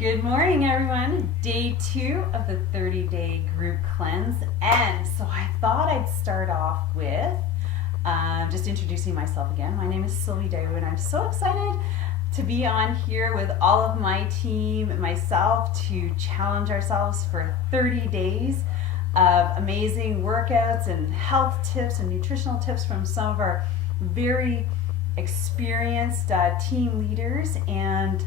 Good morning, everyone. Day 2 of the 30-day group cleanse. And so I thought I'd start off with just introducing myself again. My name is Sylvie Daewoo, and I'm so excited to be on here with all of my team and myself to challenge ourselves for 30 days of amazing workouts and health tips and nutritional tips from some of our very experienced team leaders. And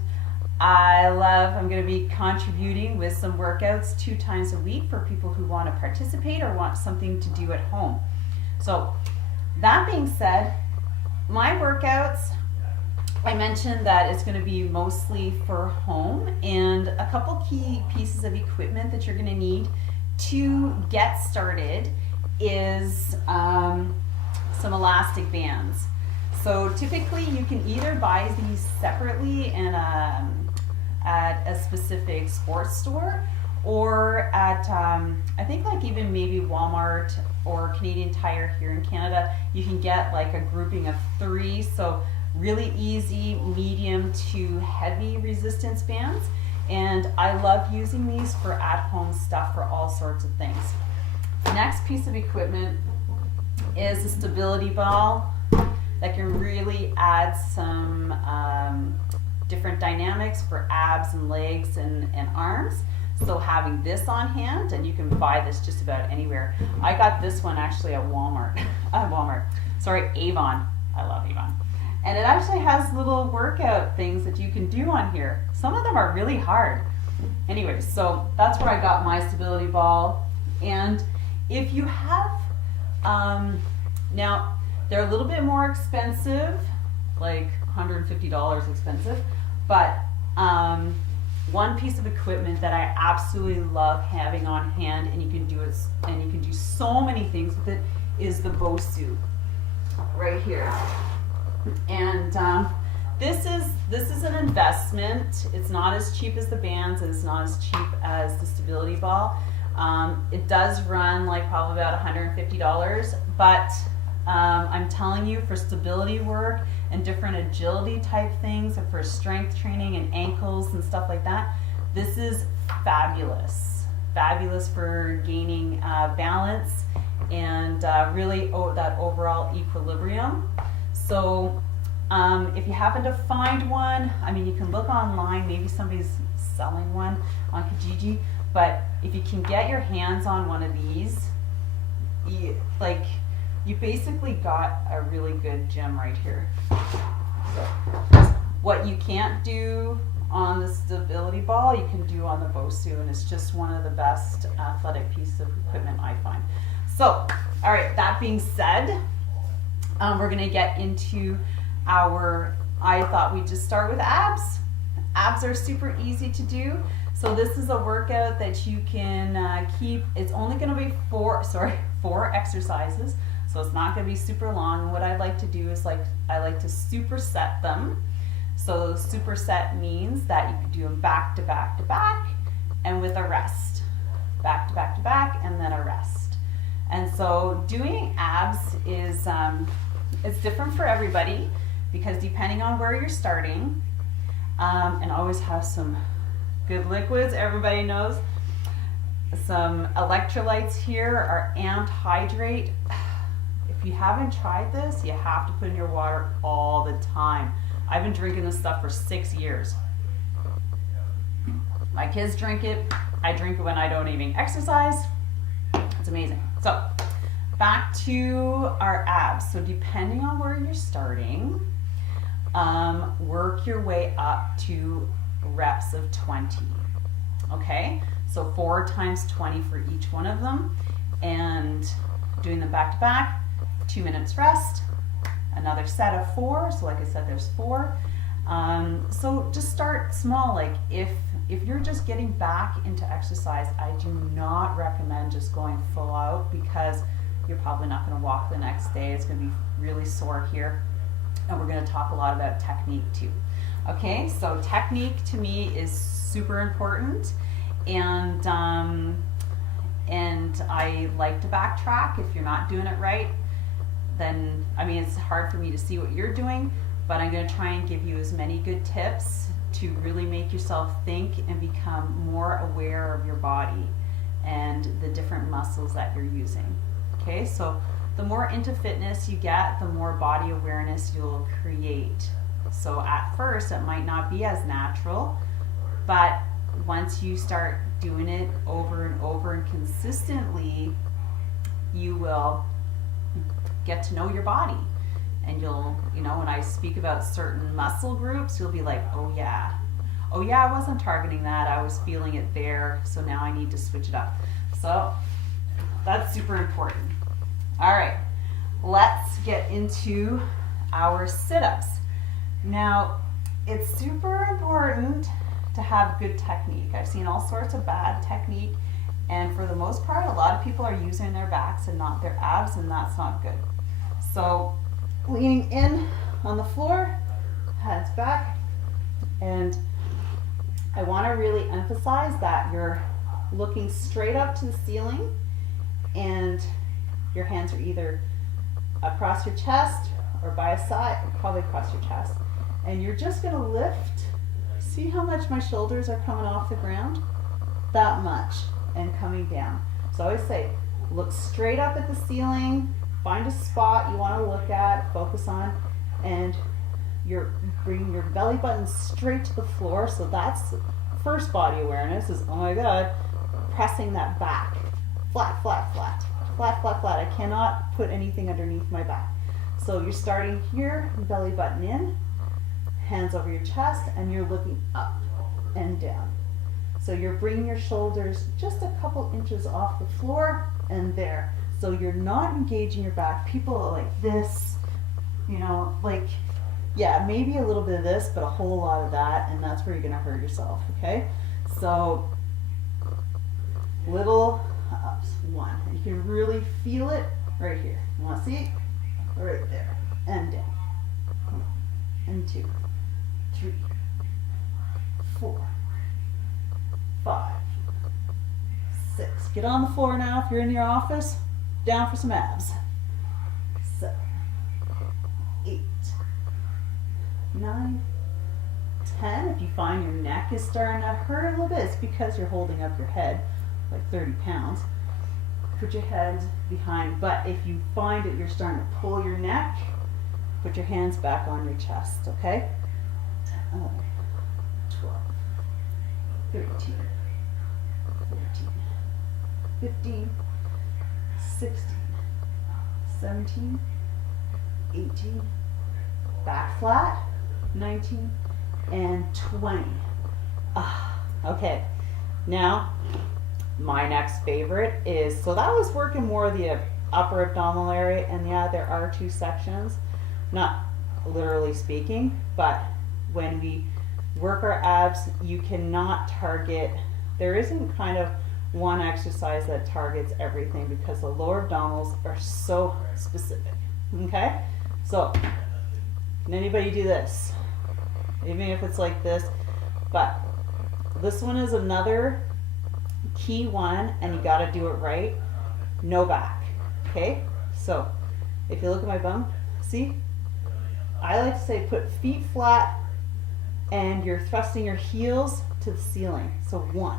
I'm going to be contributing with some workouts 2 times a week for people who want to participate or want something to do at home. So that being said, my workouts, I mentioned that it's going to be mostly for home, and a couple key pieces of equipment that you're going to need to get started is some elastic bands. So typically you can either buy these separately and at a specific sports store, or at I think like even maybe Walmart or Canadian Tire here in Canada, you can get like a grouping of 3, so really easy, medium to heavy resistance bands. And I love using these for at-home stuff for all sorts of things. Next piece of equipment is a stability ball that can really add some different dynamics for abs and legs and arms. So having this on hand, and you can buy this just about anywhere. I got this one actually at Avon. I love Avon. And it actually has little workout things that you can do on here. Some of them are really hard. Anyway, so that's where I got my stability ball. And if you have, now they're a little bit more expensive, like $150 expensive, but one piece of equipment that I absolutely love having on hand, and you can do so many things with it, is the Bosu right here. And this is an investment. It's not as cheap as the bands, and it's not as cheap as the stability ball. It does run like probably about $150, but I'm telling you, for stability work and different agility type things, and for strength training and ankles and stuff like that, this is fabulous. Fabulous for gaining balance and really that overall equilibrium. So if you happen to find one, I mean, you can look online, maybe somebody's selling one on Kijiji, but if you can get your hands on one of these, you basically got a really good gym right here. So what you can't do on the stability ball, you can do on the Bosu, and it's just one of the best athletic pieces of equipment I find. So, all right, that being said, we're gonna get into I thought we'd just start with abs. Abs are super easy to do. So this is a workout that you can keep. It's only gonna be 4 exercises. So it's not going to be super long. And what I like to do is I like to superset them. So superset means that you can do them back to back to back and with a rest. Back to back to back and then a rest. And so doing abs is it's different for everybody, because depending on where you're starting, and always have some good liquids, everybody knows. Some electrolytes here are Amped Hydrate. If you haven't tried this, you have to put in your water all the time. I've been drinking this stuff for 6 years. My kids drink it. I drink it when I don't even exercise. It's amazing. So back to our abs. So depending on where you're starting, work your way up to reps of 20. Okay? So 4 times 20 for each one of them, and doing them back to back. 2 minutes rest, another set of 4. So like I said, there's 4. So just start small. Like if you're just getting back into exercise, I do not recommend just going full out, because you're probably not going to walk the next day. It's going to be really sore here, and we're going to talk a lot about technique too. Okay, so technique to me is super important, and I like to backtrack. If you're not doing it right, then, I mean, it's hard for me to see what you're doing, but I'm going to try and give you as many good tips to to really make yourself think and become more aware of your body and the different muscles that you're using. Okay, so the more into fitness you get, the more body awareness you'll create. So at first it might not be as natural, but once you start doing it over and over and consistently, you will get to know your body. And you'll, when I speak about certain muscle groups, you'll be like, oh yeah, I wasn't targeting that, I was feeling it there, so now I need to switch it up. So that's super important. All right, let's get into our sit-ups. Now, it's super important to have good technique. I've seen all sorts of bad technique, and for the most part, a lot of people are using their backs and not their abs, and that's not good. So leaning in on the floor, heads back, and I want to really emphasize that you're looking straight up to the ceiling and your hands are either across your chest or by a side, or probably across your chest. And you're just going to lift. See how much my shoulders are coming off the ground? That much, and coming down. So I always say, look straight up at the ceiling, find a spot you want to look at, focus on, and you're bringing your belly button straight to the floor. So that's first body awareness is, oh my God, pressing that back. Flat, flat, flat. Flat, flat, flat. I cannot put anything underneath my back. So you're starting here, belly button in, hands over your chest, and you're looking up and down. So you're bringing your shoulders just a couple inches off the floor and there. So you're not engaging your back. People are like this, maybe a little bit of this, but a whole lot of that, and that's where you're gonna hurt yourself, okay? So little ups, one. And you can really feel it right here. You wanna see? Right there, and down. And 2, 3, 4, 5, 6. Get on the floor now if you're in your office. Down for some abs. 7, 8, 9, 10. If you find your neck is starting to hurt a little bit, it's because you're holding up your head like 30 pounds. Put your head behind, but if you find that you're starting to pull your neck, put your hands back on your chest, okay? 10, 11, 12, 13, 14, 15, 16, 17, 18, back flat, 19, and 20. Okay, now my next favorite is, so that was working more of the upper abdominal area, and yeah, there are 2 sections, not literally speaking, but when we work our abs, you cannot target, there isn't kind of one exercise that targets everything because the lower abdominals are so specific, okay? So, can anybody do this? Even if it's like this, but this one is another key one, and you gotta do it right. No back, okay? So, if you look at my bum, see? I like to say put feet flat and you're thrusting your heels to the ceiling. So 1,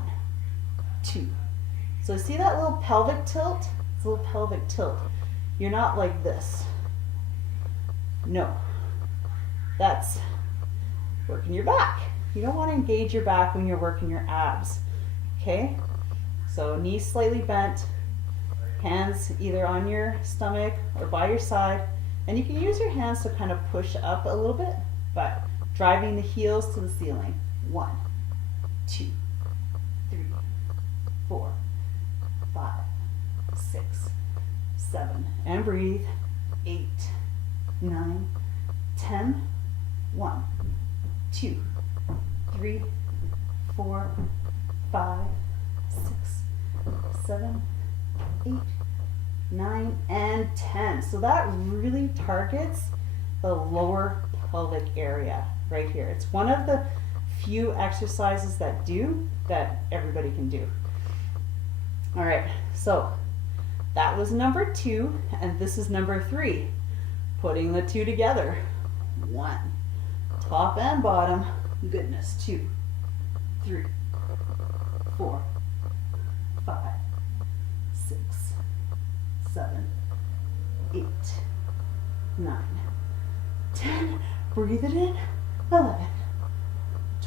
2. So see that little pelvic tilt? It's a little pelvic tilt. You're not like this. No. That's working your back. You don't want to engage your back when you're working your abs. Okay? So knees slightly bent, hands either on your stomach or by your side. And you can use your hands to kind of push up a little bit, but driving the heels to the ceiling. 1, 2, 3, 4, 5, 6, 7, and breathe. 8, 9, 10. 1, 2, 3, 4, 5, 6, 7, 8, 9, and 10. So that really targets the lower pelvic area right here. It's one of the few exercises that everybody can do. All right, so that was number 2, and this is number 3. Putting the 2 together. 1, top and bottom, Goodness. 2, 3, 4, 5, 6, 7, 8, 9, 10. Breathe it in. 11,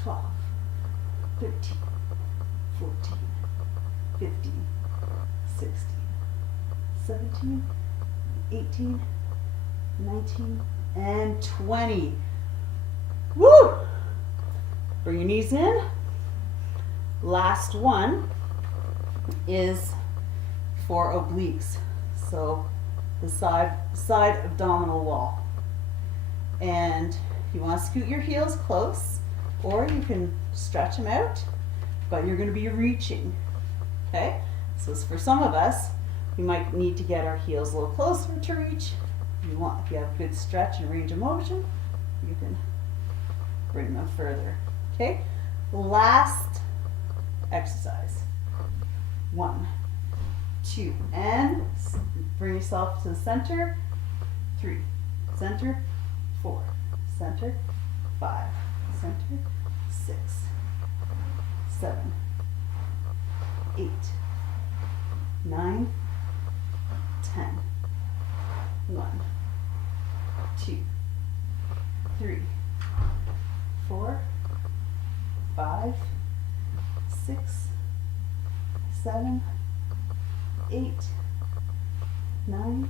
12, 13, 14, 15, 16, 17, 18, 19, and 20. Woo! Bring your knees in. Last one is for obliques. So the side abdominal wall. And you want to scoot your heels close, or you can stretch them out, but you're going to be reaching. Okay? So for some of us, we might need to get our heels a little closer to reach. If you have good stretch and range of motion, you can bring them further. Okay? Last exercise. 1, 2, and bring yourself to the center. 3, center. 4, center. 5, center. 6, 7, 8, 9, 10. 1, 2, 3, 4, 5, 6, 7, 8, 9,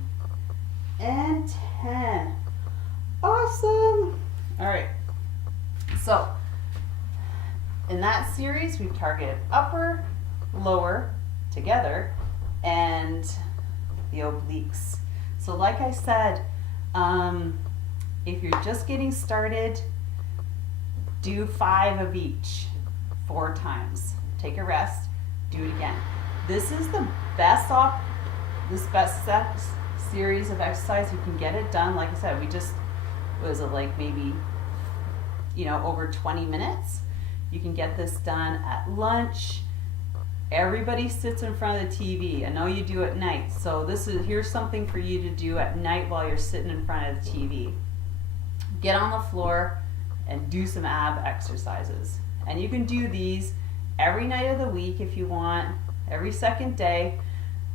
and 10. Awesome. All right. So in that series, we've targeted upper, lower together, and the obliques. So like I said, if you're just getting started, do 5 of each 4 times. Take a rest, do it again. This is the best series of exercise. You can get it done. Like I said, was it like maybe, over 20 minutes? You can get this done at lunch. Everybody sits in front of the TV. I know you do at night. So here's something for you to do at night while you're sitting in front of the TV. Get on the floor and do some ab exercises. And you can do these every night of the week if you want, every second day.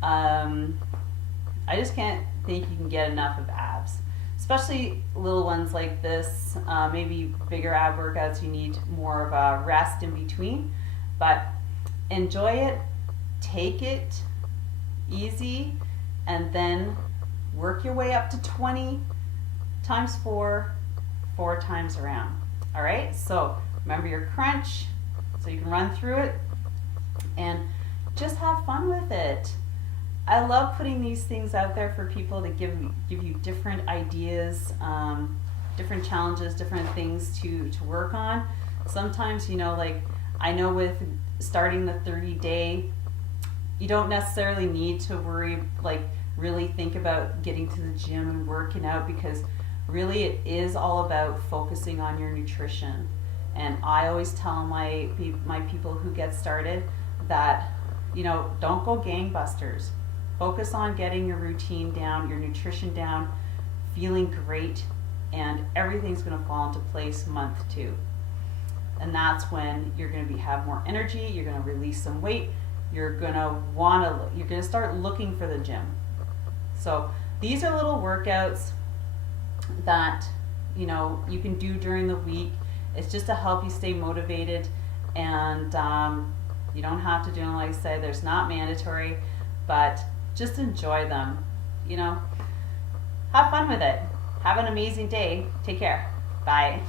I just can't think you can get enough of abs, especially little ones like this. Maybe bigger ab workouts, you need more of a rest in between, but enjoy it, take it easy, and then work your way up to 20 times 4 times around. All right, so remember your crunch so you can run through it and just have fun with it. I love putting these things out there for people to give you different ideas, different challenges, different things to work on. Sometimes, I know with starting the 30-day, you don't necessarily need to worry, really think about getting to the gym and working out, because really it is all about focusing on your nutrition. And I always tell my people who get started that, don't go gangbusters. Focus on getting your routine down, your nutrition down, feeling great, and everything's going to fall into place month 2. And that's when you're going to have more energy, you're going to release some weight, you're going to start looking for the gym. So these are little workouts that, you can do during the week. It's just to help you stay motivated, and you don't have to do them. Like I said, there's not mandatory, but just enjoy them. Have fun with it. Have an amazing day. Take care. Bye.